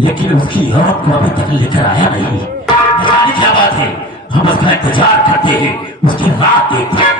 लेकिन उसकी औरत को अभी तक लेकर आया नहीं। जाने क्या बात है, हम उसका इंतजार करते हैं, उसकी राह देखते हैं।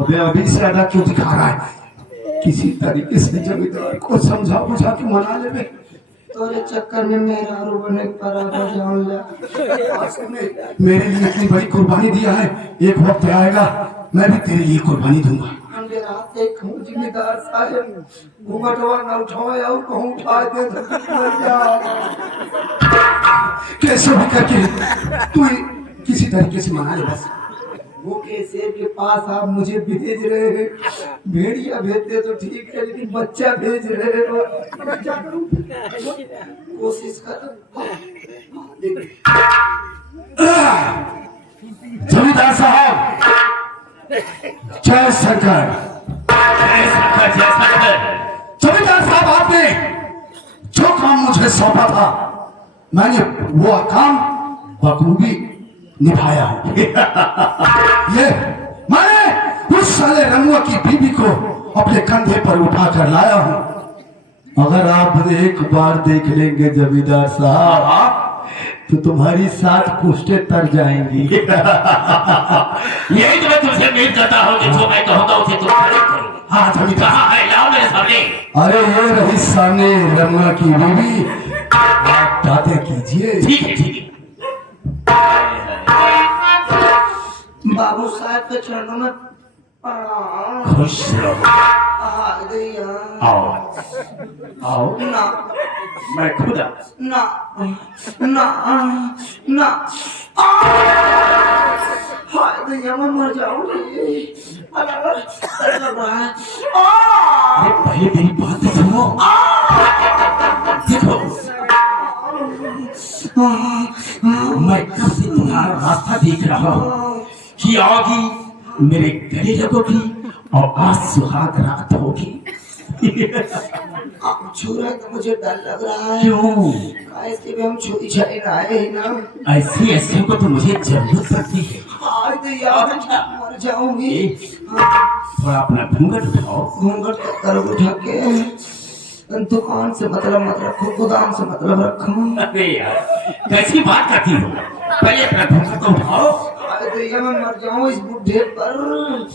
अबे अभी से ज्यादा क्यों दिखा रहा है? किसी तरीके से जमींदार को समझा बुझा के मना ले। तोरे चक्कर में मेरा बने पर जान ले। मेरे लिए इतनी बड़ी कुर्बानी दिया है, एक वक्त आएगा मैं भी तेरे लिए कुर्बानी दूंगा। जिम्मेदार साहब घूंघटवा न उठाए और कहूँ उठा दे कैसे भी करके तू किसी तरीके से मना ले बस। भूखे शेर के पास आप मुझे भेज रहे हैं, भेड़िया भेजते तो ठीक है, लेकिन बच्चा भेज रहे हैं। क्या करूं? कोशिश कर। जमींदार साहब, जय शंकर। जय शंकर, जय शंकर। जमींदार साहब, आपने जो काम मुझे सौंपा था मैंने वो काम बखूबी निभाया हूं। ये मैंने उस साले रंगुआ की बीबी को अपने कंधे पर उठाकर लाया हूं। अगर आप एक बार देख लेंगे जमींदार साहब तो तुम्हारी 7 पुश्तें तर जाएंगी। यही तो मैं तुमसे उम्मीद करता हूँ कि जो मैं कहूँगा उसे तुम करोगे। हाँ जमींदार, कहाँ है? लाओ मेरे सामने। अरे ये रही सामने रंगुआ की बीबी, आप दाते कीजिए। ठीक है, ठीक है। बाबू साहब के चरणों में प्रणाम। खुश रहो। आओ आओ। ना मैं खुद ना ना ना हाय दैया, मैं मर जाऊंगी। अरे पहले मेरी बात तो सुनो। देखो मैं कब से तुम्हारा रास्ता देख रहा हूँ कि आओगी, मेरे गले लगोगी और आज सुहाग रात होगी। आप छू रहे तो मुझे डर लग रहा है। क्यों? ऐसे भी हम छुई छाई आए ना। ऐसी ऐसे को तो मुझे जरूरत पड़ती है। हाय दैया, मर जाऊंगी। थोड़ा अपना घूंघट उठाओ। घूंघट कर उठा के दुकान से मतलब मत रखो, गोदाम से मतलब रखो। अरे यार कैसी बात करती हो, पहले अपना घूंघट तो उठाओ। मैं मर जाऊं इस बुढ़े पर।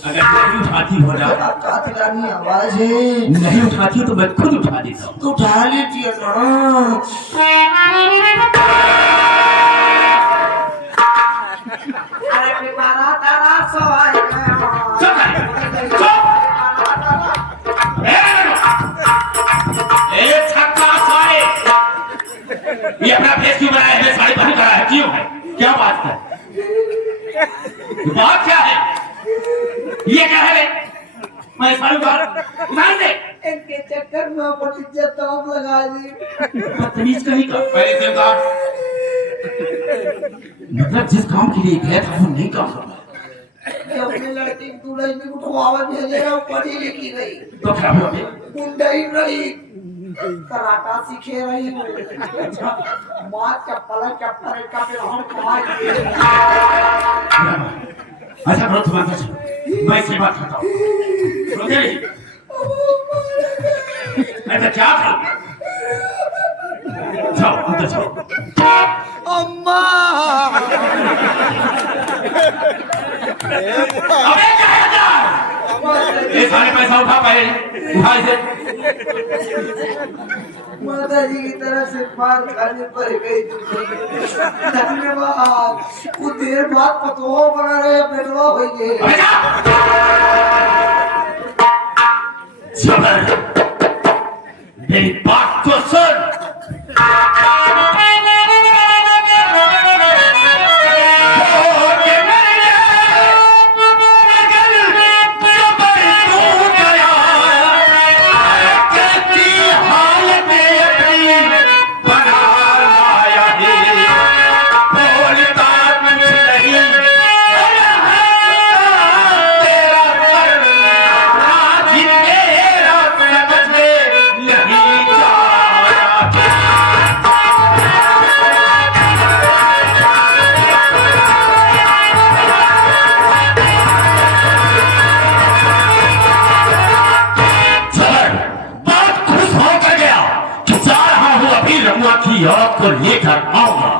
अगर नहीं उठाती हो ना, कातिलानी आवाज है। नहीं उठाती हो तो मैं खुद उठा देता हूँ। तो उठा लेती है ना। अरे तारा तारा सोए ये अपना फेस क्यों बनाया है? साड़ी पहन करा है, क्यों है? क्या बात है? बात क्या है? ये क्या है? मैं साड़ी उतार दे। इनके चक्कर में अपनी इज्जत दांव लगा दी। बदतमीज कहीं का। पहले से का मतलब जिस काम के लिए गया था वो नहीं काम करना। अपने लड़की दूल्हे में उठवावा भेजे और पढ़ी लिखी रही तो क्या हुआ? गुंडाई रही, कराटा सीखे रही, माँ चप्पल चप्पल का फिर अच्छा बहुत बात, मैं से बात करता हूँ। ऐसा क्या था? जाओ अंदर जाओ। अम्मा अबे क्या है यार? ये सारे पैसा उठा पाए, उठा इसे। माता जी की तरफ से मार खाने पर गई। धन्यवाद। कुछ देर बाद पतवा बना रहे बेटवा हो गए। जबर मेरी बात को सुन। बना ही आपको लेकर आऊंगा।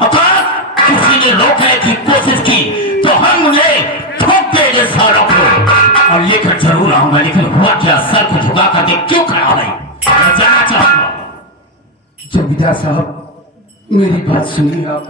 अगर किसी ने रोकने की कोशिश की तो हम उन्हें ठोक देंगे सारों को, और लेकर जरूर आऊंगा। लेकिन हुआ क्या, सर को झुका करके क्यों खड़ा है, मैं जानना चाहूंगा। जमींदार साहब, मेरी बात सुनिए आप।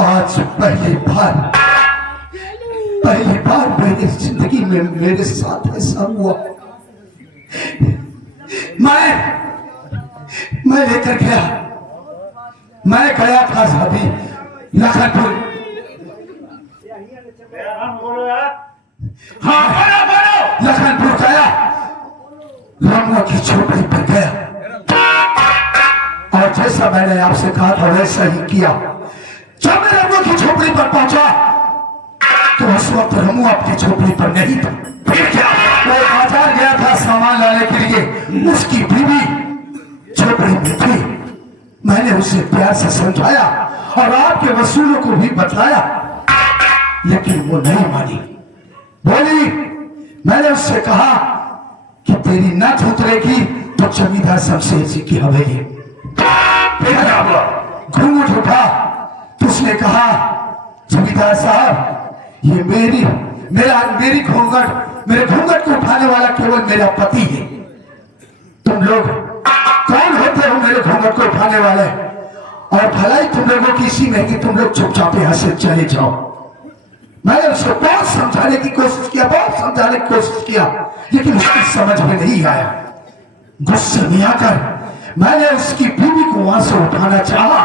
आज पहली बार मेरी जिंदगी में मेरे साथ ऐसा हुआ। मैं लेकर गया, मैं गया था अभी लखनपुर। हाँ बोलो। लखनपुर गया, रमुआ की झोपड़ी पर गया, और जैसा मैंने आपसे कहा था वैसा ही किया। जब मैं रमुआ की झोपड़ी पर पहुंचा तो उस वक्त रमुआ अपनी झोपड़ी पर नहीं था। फिर क्या, वो बाजार गया था सामान लाने के लिए, उसकी बीवी झोपड़ी में थी। मैंने उसे प्यार से समझाया और आपके वसूलों को भी बताया, लेकिन वो नहीं मानी। बोली, मैंने उससे कहा कि तेरी नथ उतरेगी तो जमींदार शमशेर जी की हवेली। घूंघट उठा तो उसने कहा, जमींदार साहब, ये मेरी घूंघट, मेरे घूंघट को उठाने वाला केवल मेरा पति है। तुम लोग कौन होते हो मेरे घूंघट को उठाने वाले? और भलाई तुम लोगों की इसी में कि तुम लोग चुपचाप यहाँ से चले जाओ। मैंने उसको बहुत समझाने की कोशिश किया, लेकिन उसकी समझ में नहीं आया। गुस्से में आकर मैंने उसकी बीवी को वहां से उठाना चाहा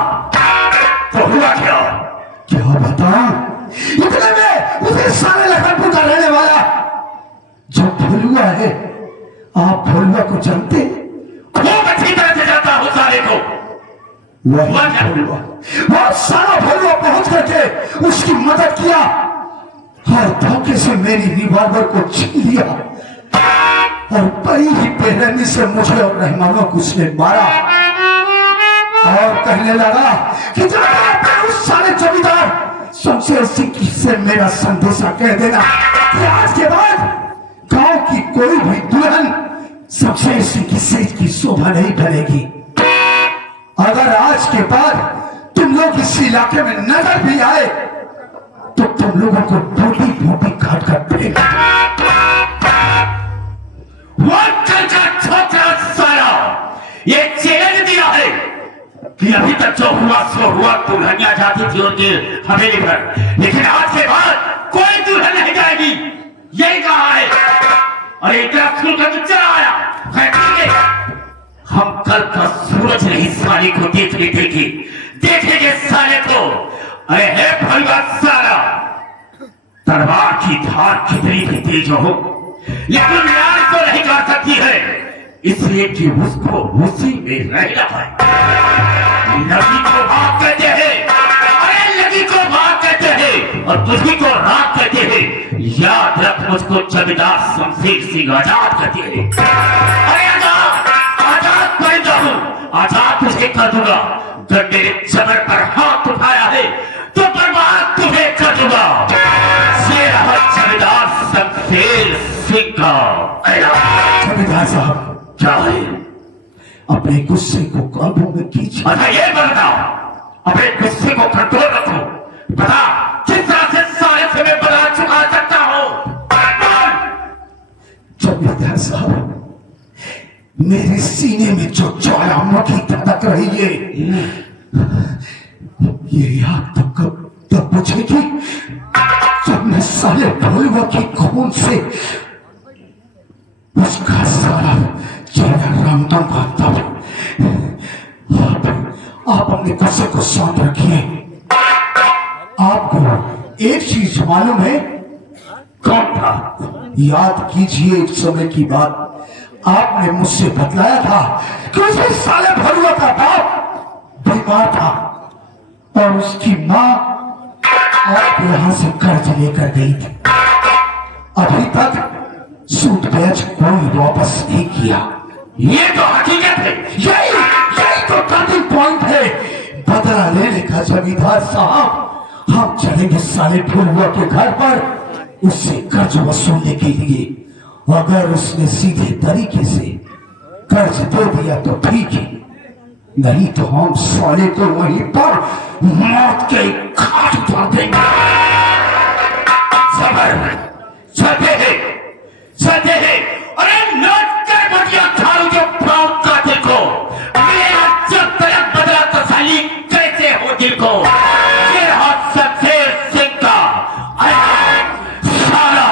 तो हुआ क्या बताऊं। इतने में उसे सारे लखनपुर का रहने वाला जो भोलुआ है, आप भोलुआ को जानते? खूब अच्छी तरह से जानता हूं सारे को। वो सारा भोलुआ पहुंच करके उसकी मदद किया और धोखे से मेरी रिवॉल्वर को छीन लिया और बड़ी ही बेरहमी से मुझे और रहमानों को उसने मारा और कहने लगा कि उस सारे जमींदार शमशेर सिंह से मेरा संदेशा कह देना कि आज के बाद गांव की कोई भी दुल्हन शमशेर सिंह की सेज की शोभा नहीं बनेगी। अगर आज के बाद तुम लोग इस इलाके में नजर भी आए तो तुम लोगों को बोटी बोटी काट कर पड़ेगा। ये चैलेंज दिया है कि अभी तक जो हुआ सो हुआ, दुल्हनिया जाती थी उनकी हवेली पर, लेकिन आज के बाद कोई दुल्हन नहीं जाएगी, यही कहा है। और इतना खुलकर तो चला आया है। हम कल का सूरज नहीं साले को देखेंगे साले को। अरे है भलवा साला, तलवार की धार कितनी भी तेज हो लेकिन न्याय को नहीं कर सकती है, इसलिए कि उसको उसी में रहना है। नदी को भाग कहते हैं, अरे नदी को भाग कहते हैं और बुद्धि को रात कहते हैं। याद रख, मुझको जमींदार शमशेर सिंह आजाद कहते हैं। अरे आजाद पैदा हूं, आजाद तुझे कर दूंगा। अगर मेरे जबर पर हाथ उठाया है तो बर्बाद तुम्हें कर दूंगा। ये रहा जमींदार शमशेर सिंह का। जमींदार साहब, क्या है? अपने गुस्से को काबू में कीजिए। अच्छा ये बताओ, अपने गुस्से को कंट्रोल रखो। बता किस तरह से सारे से मैं बना चुका सकता हूं। जमींदार साहब, मेरे सीने में जो ज्वालामुखी धड़क रही है, ये आग तो कब तक बुझेगी जब मैं साले भोलवा के खून से उसका सारा चेहरा रंगता भागता हूं। आप अपने गुस्से को शांत रखिए। आपको एक चीज मालूम है? कौन था? याद कीजिए, एक समय की बात आपने मुझसे बतलाया था कि उसे साले भरुआ का बाप बीमार था और उसकी माँ आपके यहां से कर्ज लेकर गई थी। अभी तक सूद ब्याज कोई वापस नहीं किया। ये तो हकीकत है। यही तो टर्निंग पॉइंट है बदला लेने का। जमींदार साहब, हम चलेंगे साले भरुआ के घर पर उससे कर्ज वसूलने के लिए। अगर उसने सीधे तरीके से कर्ज दे दिया तो ठीक है, नहीं तो हम साले को वहीं पर मौत के घाट उतार देंगे। सत्य है। अरे नोट कर बढ़िया थारू के प्राण का देखो, मेरा जब तक बदला तसली कैसे हो दिल को। ये हाथ सबसे सिंह का साला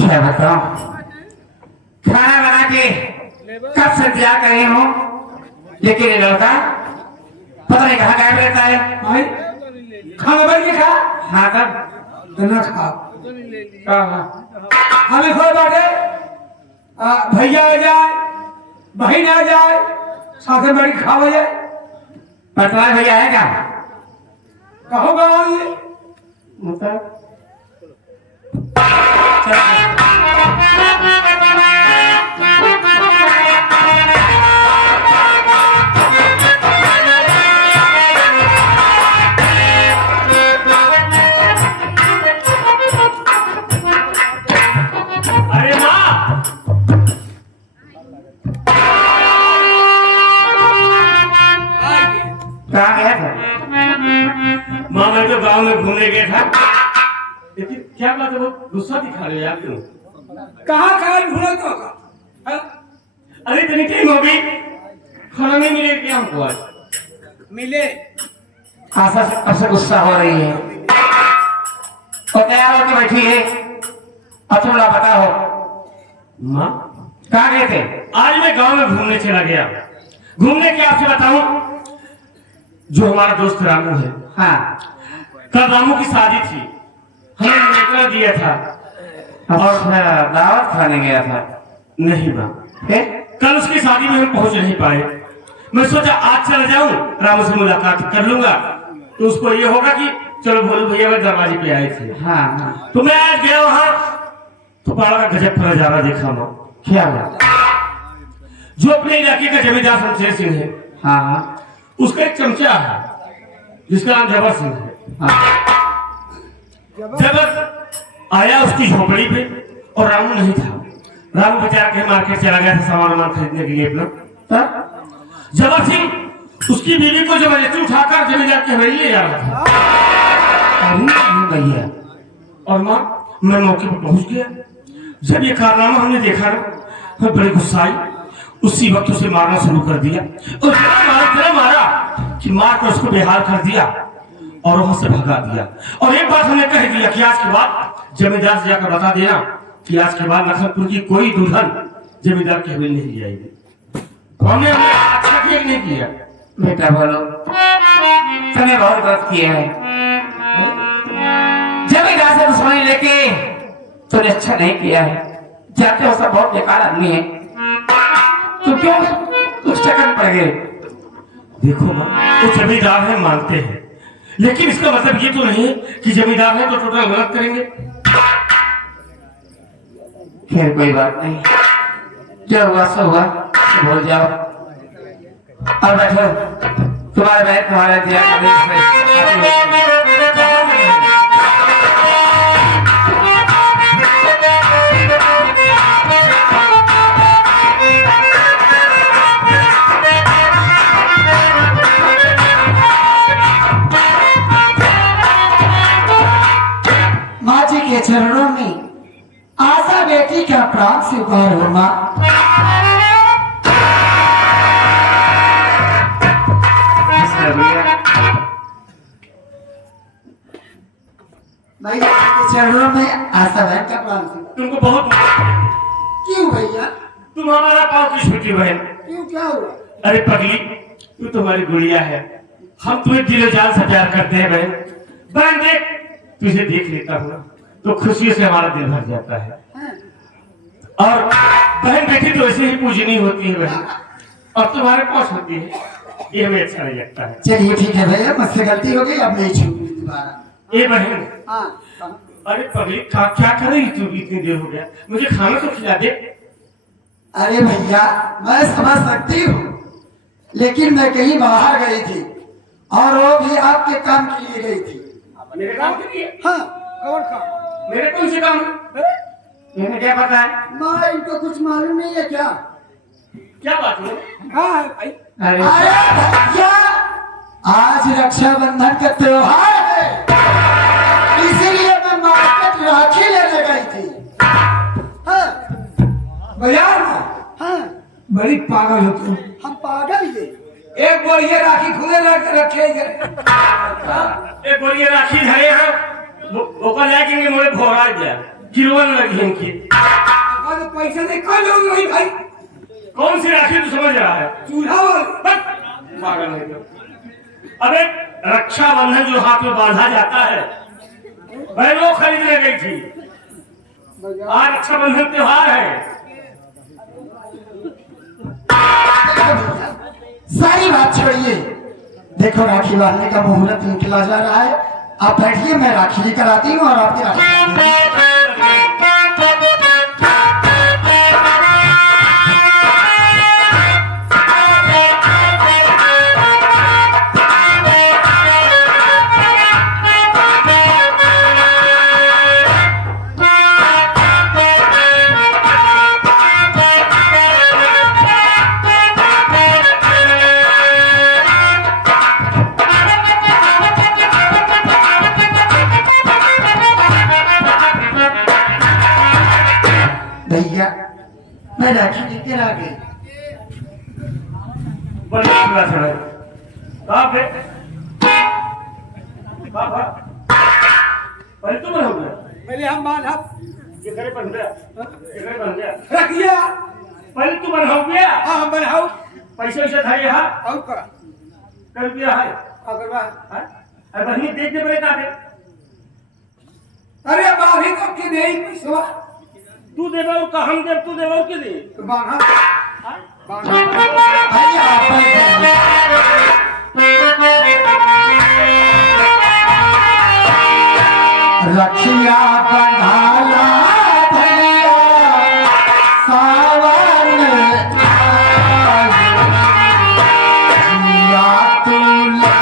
क्या बताओ, खाना बना के कब से तैयार करे हो, लेकिन ये लड़का पता नहीं कहाँ गायब रहता है। भाई खाना बन के खा। हाँ तब तो ना खा। हाँ हमें खोल बाटे भैया आ जाए, बहन आ जाए, साथ में बैठ के खा हो जाए। पर तुम्हारे भैया है क्या? कहो गाँव ये मतलब अरे माँ, कहाँ गया था? माँ मैं तो गांव में घूमने गया था। लेकिन क्या बात है, वो गुस्सा दिखा रहे हो यार क्यों? कहाँ कहाँ घूमे तो अरे इतनी टाइम हो गई, खाना नहीं मिले क्या हमको आज? मिले। ऐसा गुस्सा हो रही है और तैयार होकर बैठी है। अब तुम लापता हो। माँ कहाँ गए थे? आज मैं गांव में घूमने चला गया। घूमने के आपसे बताऊं, जो हमारा दोस्त रामू है, हाँ कल रामू की शादी थी, हमें निमंत्रण दिया था। और दावत खाने गया था? नहीं माँ, फिर कल उसकी शादी में हम पहुंच नहीं पाए। मैं सोचा आज चला जाऊं, रामू से मुलाकात कर लूंगा, तो उसको ये होगा कि चलो भोलू भैया वो दरवाजे पे आए थे। हाँ हाँ। तो मैं आज गया वहां तो बड़ा का गजब का नजारा देखा माँ। क्या हुआ? जो अपने इलाके का जमींदार शमशेर सिंह है, हाँ हाँ उसका एक चमचा है जिसका नाम जबर सिंह है। जबर आया उसकी झोपड़ी पे और रामू नहीं था। रामू बेचारा कहीं मार्केट चला गया था सामान वामान खरीदने के लिए अपना। तब जबर सिंह उसकी बीवी को जबरदस्ती उठाकर जमींदार की हवेली ले जा रहा था। भैया और माँ मैं मौके पर पहुंच गया। जब ये कारनामा हमने देखा ना, मैं बड़े गुस्सा आई। उसी वक्त उसे मारना शुरू कर दिया और इतना मारा कि मार कर उसको बेहाल कर दिया और वहां से भगा दिया। और एक बात हमने कह दिया कि आज के बाद जमींदार से जाकर बता देना कि आज के बाद लखनपुर की कोई दुल्हन जमींदार की हवेली नहीं जाएगी। हमने अच्छा किया नहीं किया? बेटा बोलो, तूने बहुत गलत किया है। जमींदार से दुश्मनी लेके तूने अच्छा नहीं किया है। जाते हो सब बहुत बेकार आदमी है, तो क्यों उस चक्कर में पड़ गए? देखो माँ, वो जमींदार है मानते हैं, लेकिन इसका मतलब ये तो नहीं है कि जमींदार है तो टोटल गलत करेंगे। खैर कोई बात नहीं, जो हुआ सो हुआ, भूल जाओ और बैठो। तुम्हारे बैठ तुम्हारा दिया माँ जी के चरणों में आशा बेटी का प्राण स्वीकार हो माँ। भैया के चरणों में आशा बहन का प्राण स्वीकार। तुमको बहुत क्यों भैया? तुम हमारा पाँव की छोटी बहन। क्यों, क्या हुआ? अरे पगली, तू तुम्हारी गुड़िया है, हम तुम्हें दिलो जान से प्यार करते हैं बहन। बहन देख, तुझे देख लेता हूँ तो खुशी से हमारा दिल भर जाता है। और बहन बेटी तो ऐसे ही पूजनी होती है बहन, और तुम्हारे पास होती है, ये हमें अच्छा नहीं लगता है। चलिए ठीक है भैया, मुझसे गलती हो गई, अब नहीं छूटूंगी दोबारा। ये बहन, हाँ, अरे पगली क्या कर रही तू? इतनी देर हो गया, मुझे खाना तो खिला दे। अरे भैया मैं समझ सकती हूँ, लेकिन मैं कहीं बाहर गई थी और वो भी आपके काम के लिए गई थी। मेरे काम के लिए? हाँ, और काम? मेरे कौन से काम है? इन्हें क्या पता है? माँ इनको कुछ मालूम नहीं है क्या? क्या बात है? हाँ अरे अरे भैया, आज रक्षाबंधन का त्योहार है, इसीलिए मैं मार्केट राखी लेने गई थी। हाँ भैया हाँ, बड़ी पागल हो तुम। हम पागल ये। एक बार ये राखी खुले रखे एक बोलिए राखी धरे हैं, वो कल जाके मोरे भोरा गया, गिरवन लगी इनकी। पैसा दे कल नहीं भाई, कौन सी राखी तू समझ रहा है? चूल्हा वाली। पागल है तो। अबे रक्षाबंधन जो हाथ में बांधा जाता है, वह वो खरीदने गई थी। आज रक्षाबंधन त्योहार है। सारी बात छोड़िए, देखो राखी बांधने का मुहूर्त निकला जा रहा है, आप बैठिए, मैं राखी लेकर आती हूँ और आपकी राखी। भैया मैं राखी लेकर आ गई। बढ़िया बात है। कहाँ पे? पहले तुम हो गया, पहले हम बांधा ये करे बन गया, ये करे बन गया। रखिए। पहले तू बन हो गया, हाँ हम बनाओ पैसे वैसे था यहाँ और का कर दिया है। अगर बा अरे बहनी देख दे बड़े काटे, अरे बाभी को के दे पैसा तू देगा का हम देव, तू देगा के दे। तो बांधा भैया आप बैठिए। रखिया बंधाला भैया सावन जिया तुला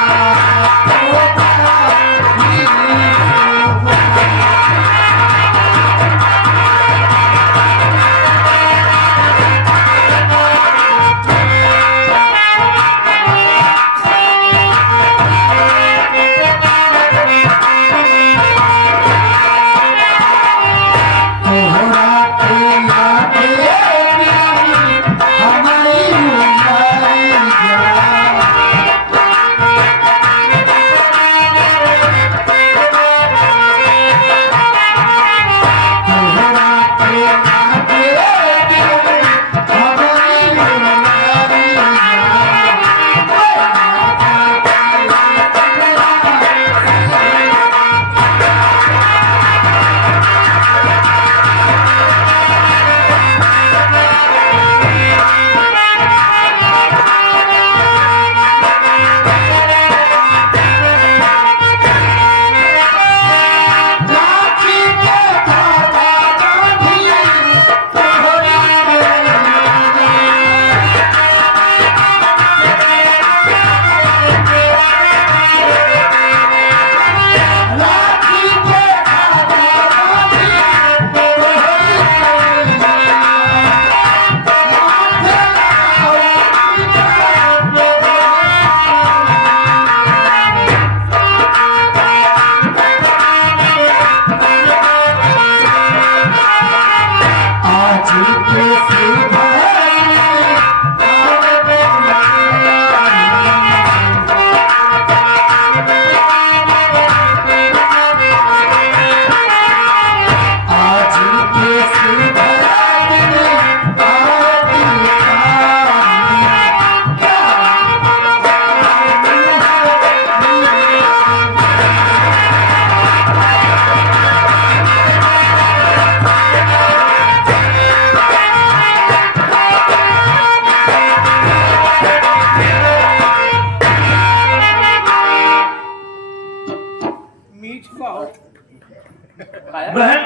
बहन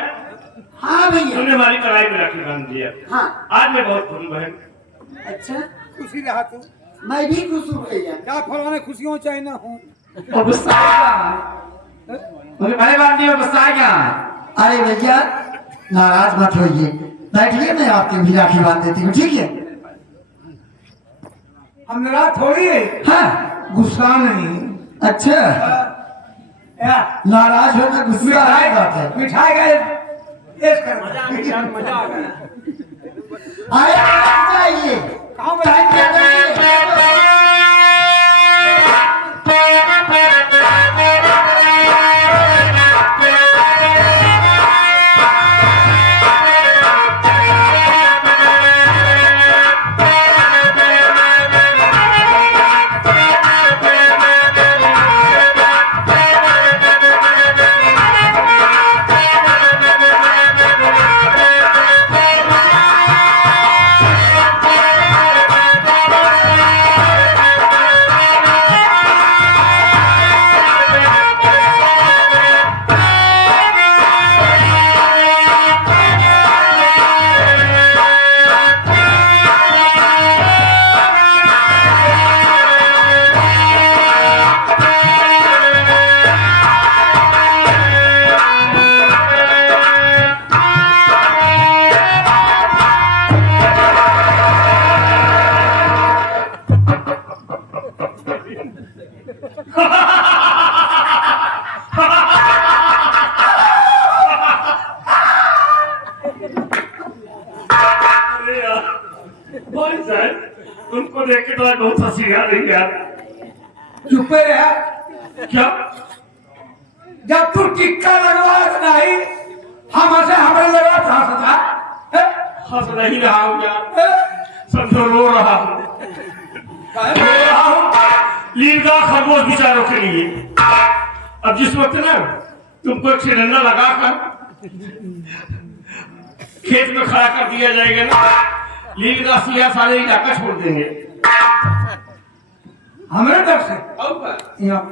हाँ भैया। तुमने हमारी कलाई में राखी बांध दिया। हाँ आज मैं बहुत खुश हूँ बहन। अच्छा, खुशी रहा तू। मैं भी खुश हूँ भैया। क्या फलाने खुशियों चाहे ना हो। और गुस्सा मुझे बड़े बात नहीं गुस्सा क्या? अरे भैया नाराज मत होइए, बैठिए, मैं आपकी भी राखी बांध देती हूँ, ठीक है? हम नाराज थोड़ी है। हाँ, गुस्सा नहीं। अच्छा, या नाराज होना गुस्सा मिठाई अलग बात है। मिठाई का टेस्ट कर। मजा आ गया। आए जाइए, कहाँ मिठाई भाई साहब तुमको देख के तो आज बहुत हंसी आ रही यार। चुप रहा। क्या जब तू टिक्का लगवा नहीं हमसे हमें लगा था। हंस नहीं रहा हूँ यार, समझो रो रहा हूँ। लीलगाह खरगोश बेचारों के लिए। अब जिस वक्त ना तुमको एक सिलेंडर लगाकर खेत में खड़ा कर दिया जाएगा ना, लीलगाह सिया सारे इलाका छोड़ देंगे। हमारे तरफ से यहाँ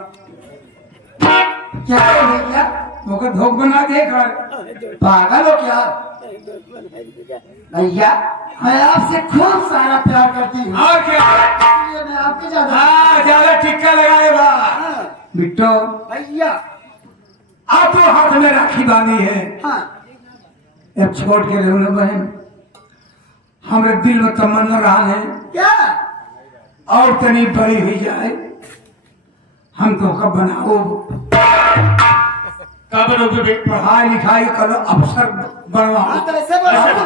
क्या है भैया? मगर धोख बना दे कर। पागल हो क्या भैया? मैं आपसे खूब सारा प्यार करती हूँ, और क्या? इसलिए मैं आपके ज्यादा हाँ ज्यादा टिक्का लगाएगा। बिट्टो भैया। आप तो हाथ में राखी बांधी है। हाँ अब छोड़ के रहो ना बहन। हमारे दिल में तमन्ना रहा है क्या? और तनी बड़ी हुई जाए हम तो कब बनाओ कब बनोगे बेटा? पढ़ाई लिखाई करो अफसर बनवाओ। हाँ तो ऐसे बोलो।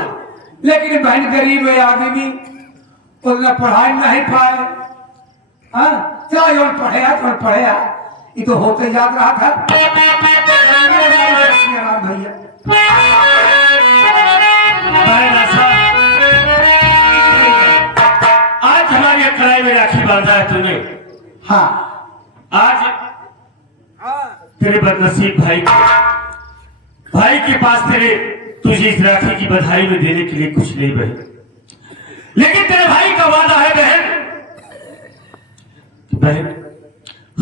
लेकिन बहन गरीब है आदमी उतना पढ़ाई नहीं पाए। हाँ क्या जो पढ़ेया तो पढ़ेया ये तो होते याद रहा था। भैया आज हमारी कलाई में राखी बांधा है तूने। हाँ आज तेरे बदनसीब भाई के पास तुझे इस राखी की बधाई में देने के लिए कुछ नहीं बहन, लेकिन तेरे भाई का वादा है बहन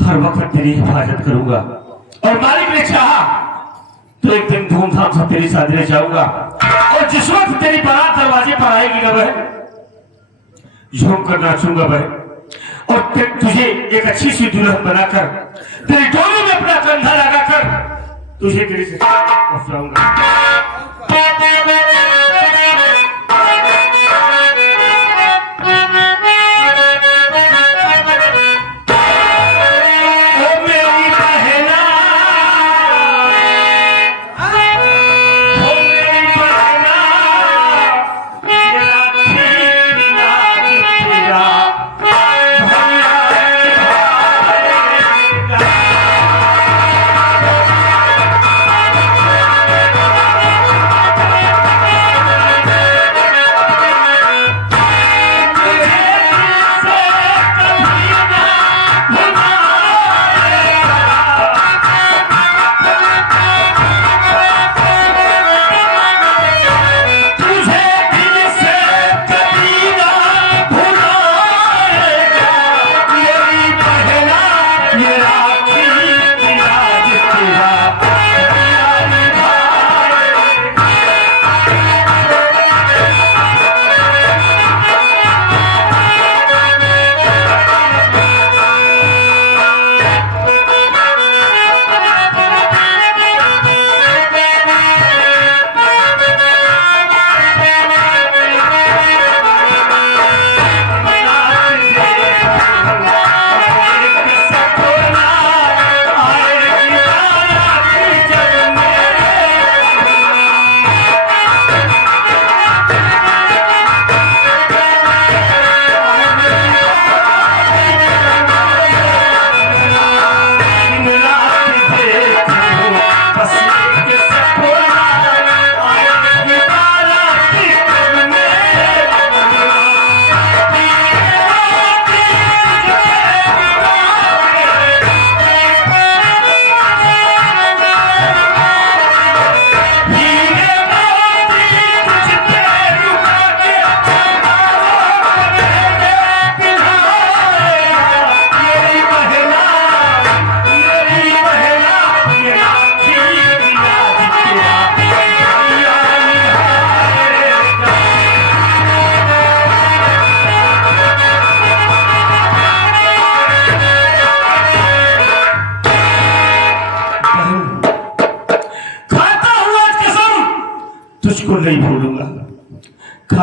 हर वक्त तेरी हिफाजत करूंगा, और मालिक ने चाहा तो एक दिन धूमधाम से तेरी शादी में जाऊंगा। और जिस वक्त तेरी बारात दरवाजे पर आएगी ना बहन, झूम कर नाचूंगा बहन, और तुझे एक अच्छी सी दुल्हन बनाकर तेरी डोली में अपना कंधा लगाकर तुझे तेरी से पहुंचाऊंगा।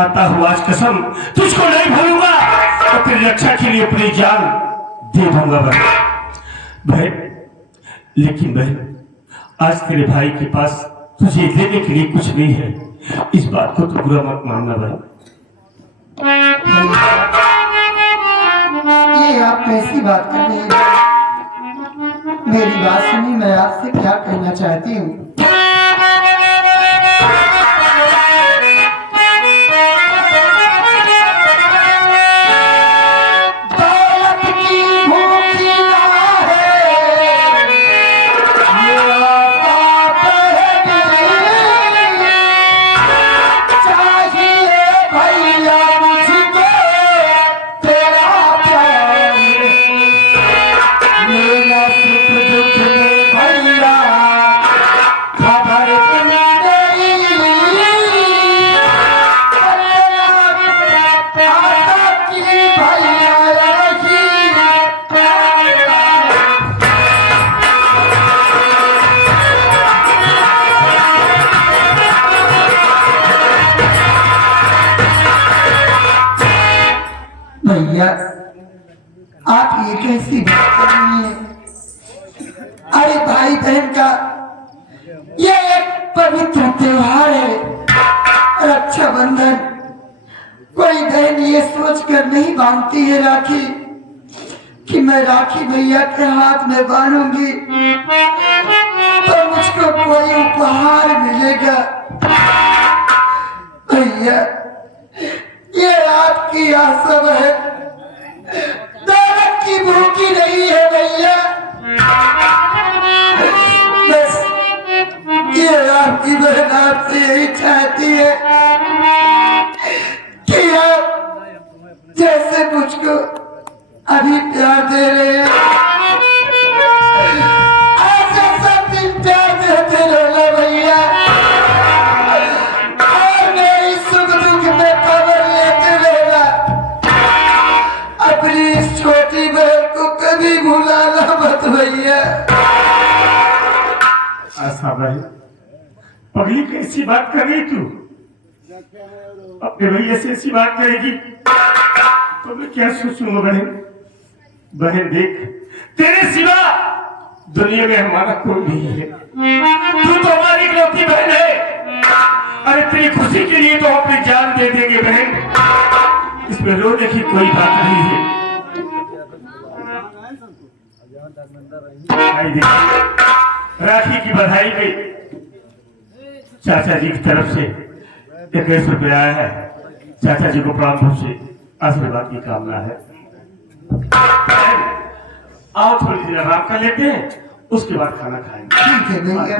खाता हूँ आज कसम, तुझको नहीं भूलूंगा और तेरी रक्षा के लिए अपनी जान दे दूंगा बहन। लेकिन बहन, आज तेरे भाई के पास तुझे देने के लिए कुछ नहीं है, इस बात को तो बुरा मत मानना बहन। ये आप कैसी बात कर रहे हैं? मेरी बात सुनी, मैं आपसे क्या कहना चाहती हूँ। दौलत की भूखी ना है, ये औकात है मेरी। चाहिए भैया मुझको तेरा प्यार, मेरा सुख दुख में भैया खबर मेरी। आता की भैया रही। भैया आप ये कैसी बात कर रही हैं? अरे भाई बहन का ये एक पवित्र त्योहार है, रक्षाबंधन। कोई बहन ये सोचकर नहीं बांधती है राखी कि मैं राखी भैया के हाथ में बांधूंगी तो मुझको कोई उपहार मिलेगा। भैया ये आपकी आशा है, दौलत की भूखी नहीं है भैया। बस ये आपकी बहन आपसे यही चाहती है कि आप जैसे मुझको अभी प्यार दे रहे हैं, ऐसे सब दिन प्यार देते रहना भैया। और मेरी सुख दुख में खबर लेते रहना। अपनी इस छोटी बहन को कभी भुलाना मत भैया। आशा बहन, पगली कैसी बात कर रही तू? अपने भैया से ऐसी बात करेगी तो मैं क्या सोचूंगा बहन। बहन देख, तेरे सिवा दुनिया में हमारा कोई नहीं है, तू तो हमारी इकलौती बहन है। अरे तेरी खुशी के लिए तो अपनी जान दे देंगे बहन, इसमें रोने की कोई बात नहीं है। भाई देख, राखी की बधाई में चाचा जी की तरफ से 21 रुपये आया है। चाचा जी को प्राण से आशीर्वाद की कामना है। आओ थोड़ी देर आराम कर लेते हैं, उसके बाद खाना खाएंगे। ठीक है भैया।